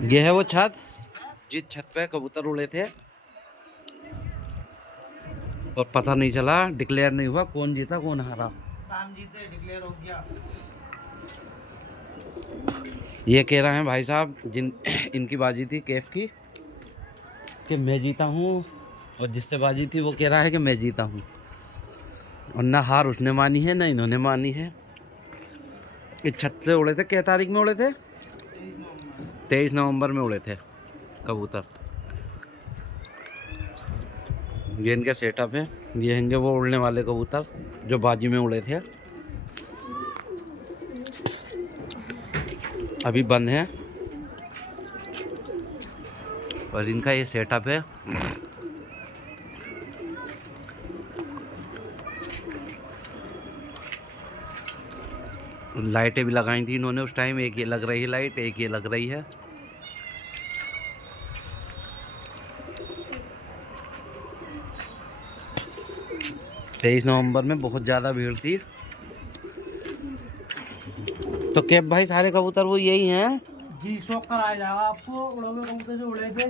ये है वो छत, जिस छत पे कबूतर उड़े थे और पता नहीं चला, डिक्लेयर नहीं हुआ कौन जीता कौन हारा। जीते डिक्लेयर हो गया। ये कह रहे हैं भाई साहब जिन इनकी बाजी थी कैफ की कि मैं जीता हूँ, और जिससे बाजी थी वो कह रहा है कि मैं जीता हूँ, और ना हार उसने मानी है ना इन्होंने मानी है। इस छत से उड़े थे, क्या तारीख में उड़े थे? 23 नवंबर में उड़े थे कबूतर। ये इनका सेटअप है, ये हैंगे वो उड़ने वाले कबूतर जो बाजी में उड़े थे, अभी बंद है। और इनका ये सेटअप है। लाइटें भी लगाई थी इन्होंने उस टाइम, एक ये लग रही है लाइट, एक ये लग रही है। तेईस नवंबर में बहुत ज़्यादा भीड़ थी। तो कैब भाई सारे कबूतर वो यही हैं जी, शौक कराया जाएगा आपको। उड़ोगे कबूतर जो उड़े थे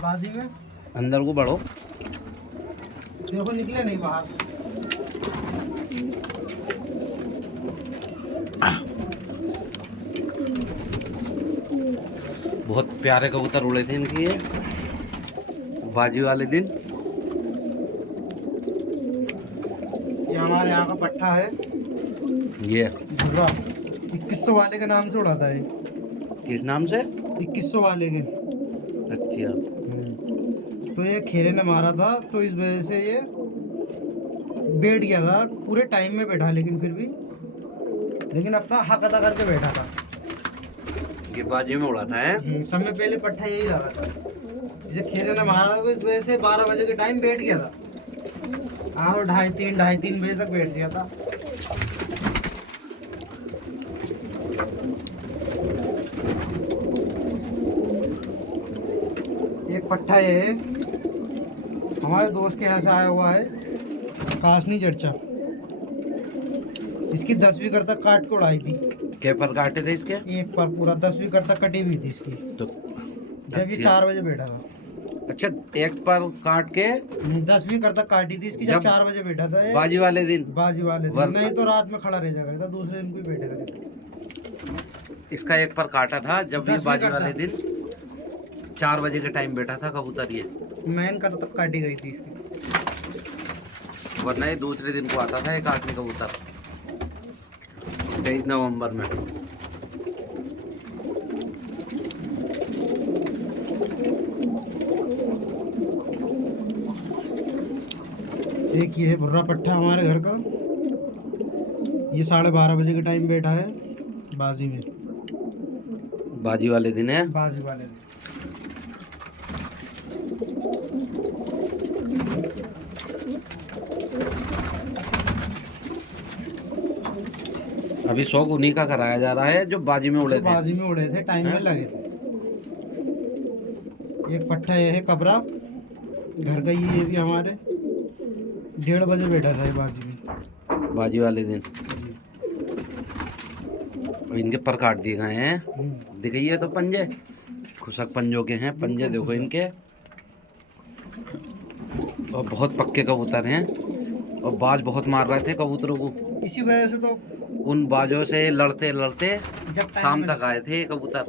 बाजी में, अंदर को बढ़ो। देखो निकले नहीं बाहर। बहुत प्यारे कबूतर उड़े थे इनके ये बाजी वाले दिन। ये हमारे यहाँ का पट्टा है, ये भुर्रा 2100 वाले के नाम से उड़ाता है। किस नाम से? 2100 वाले के। अच्छा। तो ये खेरे ने मारा था, तो इस वजह से ये बैठ गया था, पूरे टाइम में बैठा, लेकिन फिर भी अपना हक अदा करके बैठा था। ये बाजी में उड़ा था है? समय पहले पट्टा यही लगा था, इसे खेरे ने मारा तो इस वजह से 12 बजे के टाइम बैठ गया था। हाँ, और ढाई तीन बजे तक बैठ गया था। एक पट्टा ये हमारे दोस्त के यहाँ से आया हुआ है, कासनी चर्चा। इसकी 10वीं कर तक काट के उड़ाई थी। क्या पर काटे थे इसके? एक पर पूरा 10वीं कर तक कटी हुई थी इसकी, तो जब ये 4 बजे बैठा था। अच्छा, एक पर काट के 10वीं कर तक काटी थी इसकी, जब 4 बजे बैठा था ये। बाजी वाले दिन? बाजी वाले दिन नहीं तो रात में खड़ा रह जा करता, दूसरे दिन कोई बैठेगा नहीं। इसका एक पर काटा था जब ये 10वीं बाजी करता। वाले दिन 4 बजे के टाइम बैठा था कबूतर ये, मैन कर तक काटी गई थी इसकी। वरना ये दूसरे दिन को आता था ये काटने कबूतर। 23 नवंबर में। एक ये है भुर्रा पट्टा हमारे घर का, ये 12:30 बजे के टाइम बैठा है बाजी में। बाजी वाले दिन है? बाजी वाले दिन। अभी शौक उन्हीं का कराया जा रहा है जो बाजी में उड़े थे। बाजी में उड़े थे, टाइम में लगे थे। एक पट्टा ये है कबरा, घर का ये भी हमारे 1:30 बजे बैठा था ये बाजी में। बाजी वाले दिन इनके पर काट दिए गए हैं। दिखाइए तो पंजे, खुशक पंजों के हैं पंजे, देखो इनके। और बहुत पक्के कबूतर हैं, और बाज बहुत मार रहे थे कबूतरों को। इसी वजह से तो उन बाजों से लड़ते लड़ते जब शाम तक आए थे ये कबूतर।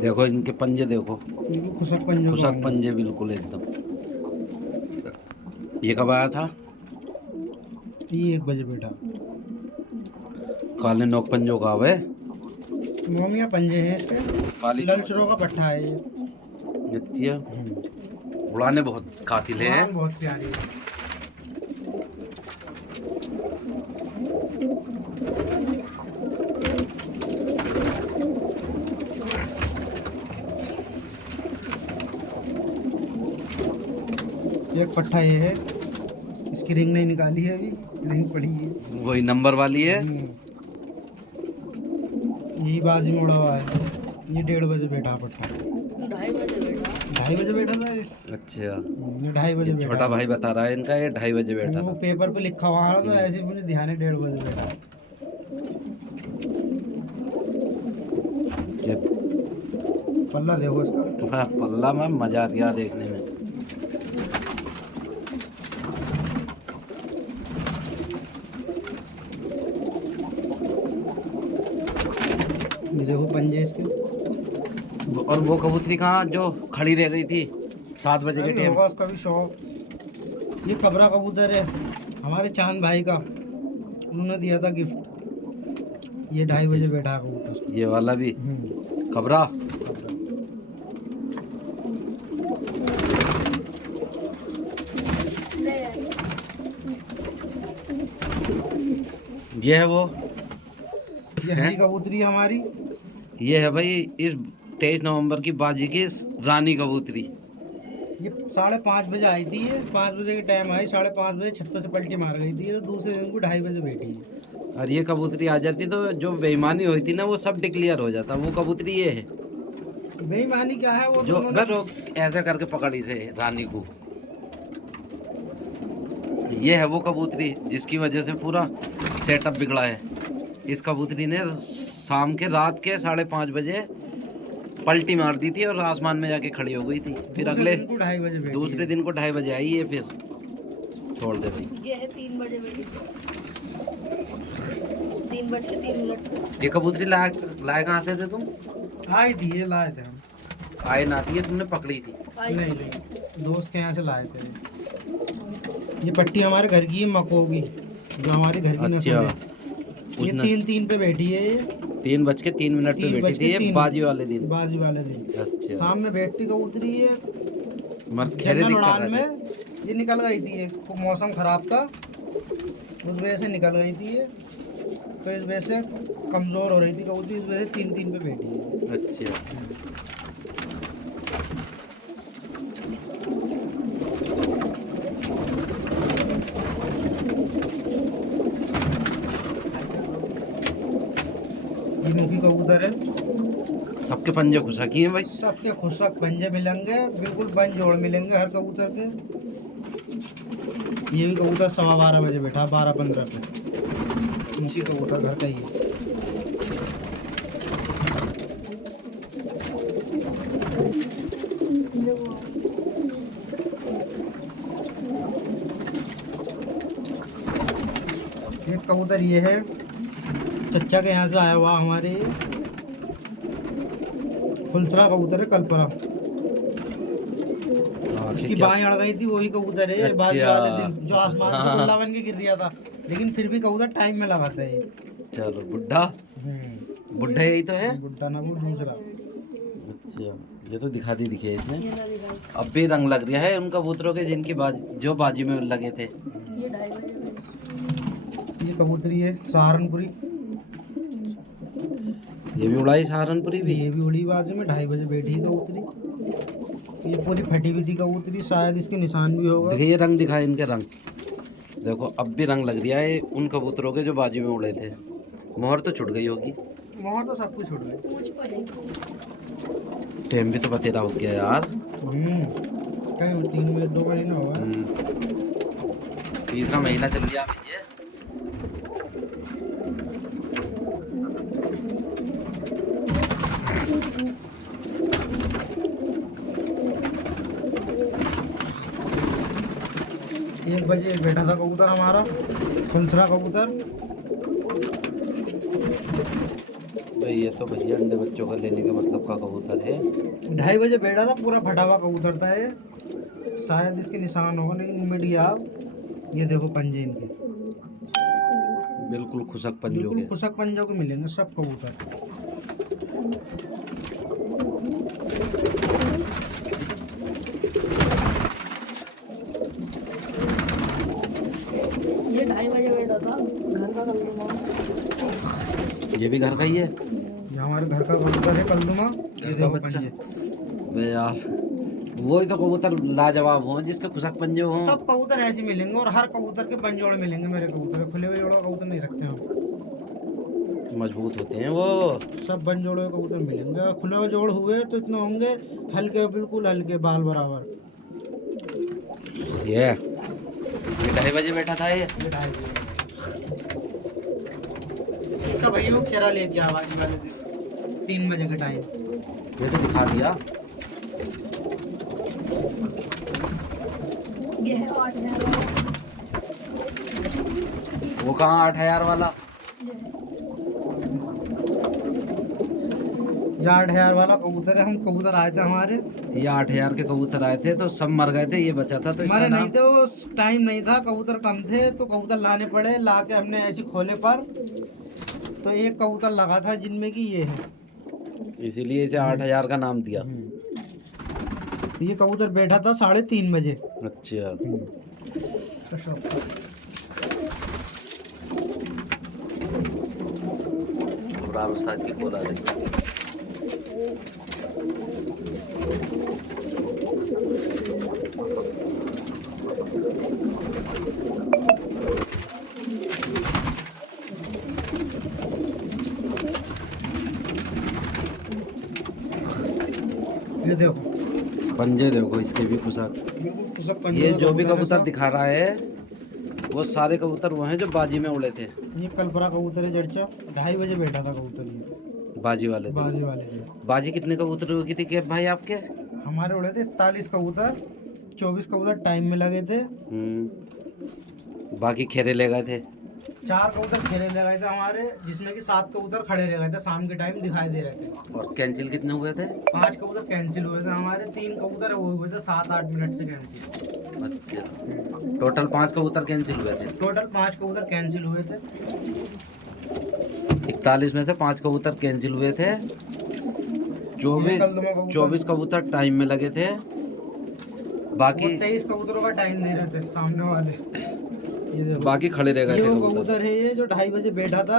देखो इनके पंजे, देखो खुशक पंजे बिल्कुल एकदम। ये कब आया था? ये 1 बजे बैठा। काले नोक पंजों का है, मोमिया पंजे हैं इसके, काली लंचरों का पट्टा है ये। नित्य उड़ाने बहुत कातिल हैं। बहुत प्यारी है। एक पट्टा ये है, इसकी रिंग नहीं निकाली है अभी, रिंग पड़ी है। वही नंबर वाली है। यही बाजी में उड़ा हुआ है। ये 1:30 बजे बैठा पट्टा। 2:30 बजे बैठा। 2:30 बजे बैठा था ये। अच्छा, ये 2:30 बजे ये बैठा छोटा भाई बता रहा है इनका, ये 2:30 बजे बैठा वो था। पेपर पे लिखा हुआ है तो ऐसे ही मुझे ध्यान है 1:30 बजे बैठा। ये पल्ला देखो इसका। हाँ, पल्ला में मजा आ गया देखने में। ये देखो पंजे इसके। और वो कबूतरी कहाँ जो खड़ी रह गई थी 7 बजे के अभी टाइम? होगा उसका भी शौक। ये कबरा कबूतर है हमारे चांद भाई का, उन्होंने दिया था गिफ्ट। ये 2:30 बजे बैठा है कबूतर। ये वाला भी खबरा। ये है वो, ये हरी कबूतरी है हमारी। ये है भाई इस 23 नवंबर की बाजी की रानी कबूतरी। ये 5:30 बजे आई थी, ये 5 बजे के टाइम आई, 5:30 बजे छत पे से पलटी मार गई थी, तो दूसरे दिन को 2:30 बजे बैठी है। और ये कबूतरी आ जाती तो जो बेईमानी हुई थी ना वो सब डिक्लियर हो जाता। वो कबूतरी ये है बेईमानी क्या है वो जो दोनों ने। रोक ऐसे करके पकड़ी से रानी को। ये है वो कबूतरी जिसकी वजह से पूरा सेटअप बिगड़ा है। इस कबूतरी ने शाम के रात के 5:30 बजे पलटी मार दी थी और आसमान में जाके खड़ी हो गई थी। फिर अगले दिन को 2:30 बजे बैठी दूसरे है। दिन को 2:30 बजे आई है। फिर छोड़ दे भाई। ये है 3 बजे बैठी, 3:03। ये कबूतरी लाए लाए कहाँ से थे तुम? आई थी, ये लाए थे हम। आए ना थी, ये तुमने पकड़ी थी? नहीं नहीं, दोस्त के यहाँ से लाए थे। ये पट्टी हमारे घर की है, मको की, जो हमारे घर की नस्ल अच्छा, है। ये 3:03 पे बैठी है। ये 3:03 पे 3 बैठी थी ये 3 बाजी वाले दिन। बाजी वाले दिन अच्छा, शाम में बैठती कबूतरी है। मर खेरे जनरल दिख उड़ान रहा में ये निकल गई थी, ये मौसम खराब था उस वजह से निकल गई थी ये, तो इस वजह से कमज़ोर हो रही थी कबूतरी, इस वजह से 3:03 पे बैठी है। अच्छा, ये मुखी कबूतर है। सबके पंजे घुसा किए हैं भाई। सबके खुशक पंजे मिलेंगे, बिल्कुल बन जोड़ मिलेंगे हर कबूतर के। ये भी कबूतर 12:15 बजे बैठा, 12:15 पे। मुखी कबूतर घर का ही है। एक कबूतर ये है, चच्चा के यहाँ से आया हुआ हमारे, फुलसरा कबूतर है, कलपरा। इसकी बाएं अड़ गई थी, वही कबूतर है बाजी अच्छा। वाले दिन जो आसमान से हाँ। गुल्ला बन के गिर रहा था, लेकिन फिर भी कबूतर टाइम में लगाता है ये। चलो बुड्ढा, बुड्ढा यही तो है। गुड्डा ना वो दूसरा। अच्छा, ये तो दिखा दी दिखे इसने। अब भी रंग लग रहा है उन कबूतरों के जिनकी जो बाजी में लगे थे। ये 2:30 बजे बैठी। ये कबूतरी है सहारनपुरी। ये भी उड़ाई सहारनपुरी भी। ये भी उड़ी बाजी में 2:30 बजे बैठी है कबूतरी। ये पूरी फटी हुई थी कबूतरी, शायद इसके निशान भी होगा। देखिए ये रंग दिखाए इनके रंग, देखो अब भी रंग लग रहा है उन कबूतरों के जो बाजी में उड़े थे। मोहर तो छुट गई होगी। वहाँ तो सब कुछ उड़ गए। पूछ पर है। टाइम भी तो बतेरा हो गया यार। कहीं 3 मिनट 2 महीना होगा। तीसरा महीना चल गया अभी ये। एक बजे बैठा था कबूतर हमारा, फुलसरा कबूतर। भाई ये तो भैया अंडे बच्चों का लेने का मतलब का कबूतर है। 2:30 बजे बैठा था, पूरा फटा हुआ कबूतर था ये, शायद इसके निशान होगा, लेकिन मिट गया। ये देखो पंजे इनके, बिल्कुल खुशक पंजों बिल्कुल के। खुशक पंजों के मिलेंगे सब कबूतर। ये 2:30 बजे बैठा था, घर का कलमा। ये भी घर का ही है। ये हमारे घर का कबूतर है कलदुमा। ये देखो बच्चा। पंजे, बे यार वही तो कबूतर लाजवाब हो जिसके खुशक पंजे हो। सब कबूतर ऐसे मिलेंगे और हर कबूतर के पंजोड़ मिलेंगे। मेरे कबूतर खुले हुए जोड़ कबूतर नहीं रखते हम। मजबूत होते हैं वो। सब बन जोड़े कबूतर मिलेंगे। खुले जोड़ हुए तो इतने होंगे हल्के, बिल्कुल हल्के, बाल बराबर। ये 2:30 बजे बैठा था ये। इसका भैया वो खेरा लेके आवाज वाले 3 बजे के टाइम। ये तो दिखा दिया। ये है 8,000 वो कहाँ 8,000 वाला? ये 8,000 वाला कबूतर है। हम कबूतर आए थे हमारे, ये 8,000 के कबूतर आए थे तो सब मर गए थे, ये बचा था तो इसका हमारे नहीं नाम। थे, वो टाइम नहीं था, कबूतर कम थे तो कबूतर लाने पड़े। ला के हमने ऐसे खोले पर तो एक कबूतर लगा था जिनमें कि ये है। इसीलिए इसे 8,000 का नाम दिया। तो ये कबूतर बैठा था 3:30 बजे। अच्छा। अबरार उस्ताद की कॉल आ रही है। ये देखो, पंजे देखो इसके भी पुशाक। बिल्कुल खुशक पंजे ये का जो भी कबूतर है कबूतर सब। दिखा रहा है वो सारे कबूतर वो हैं जो बाजी में उड़े थे। ये कलपरा कबूतर है जड़चा। 2:30 बजे बैठा था कबूतर ये, बाजी वाले थे। बाजी वाले थे। बाजी कितने कबूतर हुई थी कैफ भाई आपके? हमारे उड़े थे 41 कबूतर। 24 कबूतर टाइम में लगे थे। बाकी खेरे ले गए थे। 4 कबूतर खेले ले गए थे हमारे, जिसमें कि 7 कबूतर खड़े रह गए थे, शाम के टाइम दिखाई दे रहे थे। और कैंसिल कितने हुए थे? 5 कबूतर कैंसिल हुए थे हमारे। 3 कबूतर वो हुए थे 7-8 मिनट से कैंसिल। अच्छा, टोटल 5 कबूतर कैंसिल हुए थे। टोटल 5 कबूतर कैंसिल हुए थे। 41 में से 5 कबूतर कैंसिल हुए थे। 24 कबूतर टाइम में लगे थे। बाकी 23 कबूतरों का टाइम दे रहे थे सामने वाले। ये देखो, बाकी खड़े रह गए ये थे वो कबूतर। कबूतर है ये जो 2:30 बजे बैठा था,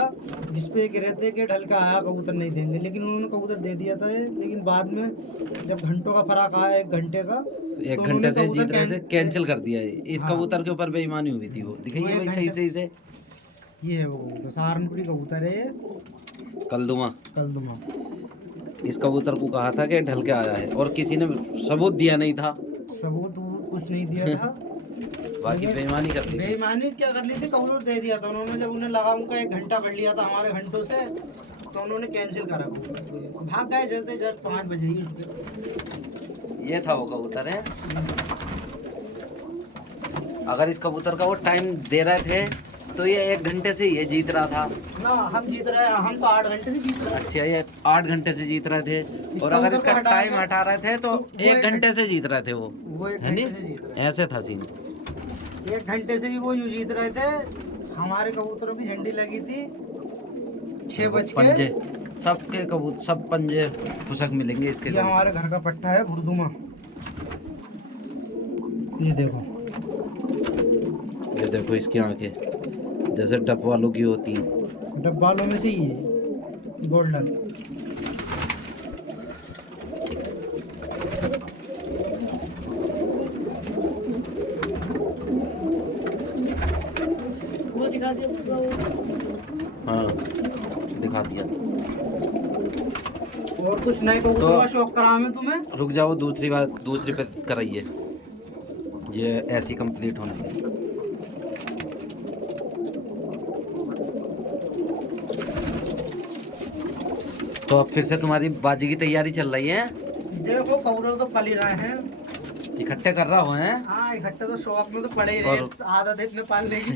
जिसपे कह रहे थे कि ढल का आया कबूतर नहीं देंगे, लेकिन उन्होंने कबूतर दे दिया था। लेकिन बाद में जब घंटों का फर्क आया, 1 घंटे का, 1 तो घंटे उन्होंने से कबूतर जीत रहे थे, कैंसिल कर दिया है। इस हाँ। कबूतर के ऊपर बेईमानी हुई थी वो दिखाइए वो भाई 1 सही घंटे- सही से। ये है वो कबूतर, सहारनपुरी कबूतर है ये, कलदुमा। कलदुमा। इस कबूतर को कहा था कि ढल के आया है और किसी ने सबूत दिया नहीं था। सबूत वबूत कुछ नहीं दिया था। बाकी बेईमानी कर ली थी। बेईमानी क्या कर ली थी, कबूतर दे दिया था उन्होंने। जब उन्हें लगा उनका 1 घंटा कर लिया था हमारे घंटों से, तो उन्होंने कैंसिल करा कबूतर। भाग गए जल्दी, जस्ट 5 बजे ही उठ गए। ये था वो कबूतर है। अगर इस कबूतर का वो टाइम दे रहे थे तो ये 1 घंटे से ये जीत रहा था। ना हम जीत रहे हैं, हम तो 8 घंटे से जीत रहे हैं। अच्छा, ये 8 घंटे से जीत रहे थे और अगर कबूतर इसका को हटा टाइम के- हटा रहे थे तो तो वो 1 घंटे से जीत रहे थे वो। वो 1 है नी? घंटे से जीत रहे ऐसे था सीन। हैं। 1 घंटे से भी वो यूं जीत रहे थे। हमारे कबूतरों की झंडी लगी थी 6 बज के। पंजे सबके कबूतर, सब पंजे पुशक मिलेंगे इसके ये कबूतर। हमारे घर का पट्टा है भुरदुमा। ये देखो, ये देखो इसकी आंखें जैसे डप वालों की होती हैं। डब्बालों में से ही है गोल्डन। वो दिखा दिया पूरा वो। हाँ, दिखा दिया। और कुछ नए कबूतरों का शौक करा मैं तुम्हें। रुक जाओ, दूसरी बात दूसरी पे कराइए। ये ऐसी कंप्लीट होने लगी। तो अब फिर से तुम्हारी बाजी की तैयारी चल रही है। देखो कबूतर तो पल ही रहे हैं। इकट्ठे कर रहा हो हैं। हाँ, इकट्ठे तो शौक में तो पड़े ही रहे। और- आदत है इतने पालने की।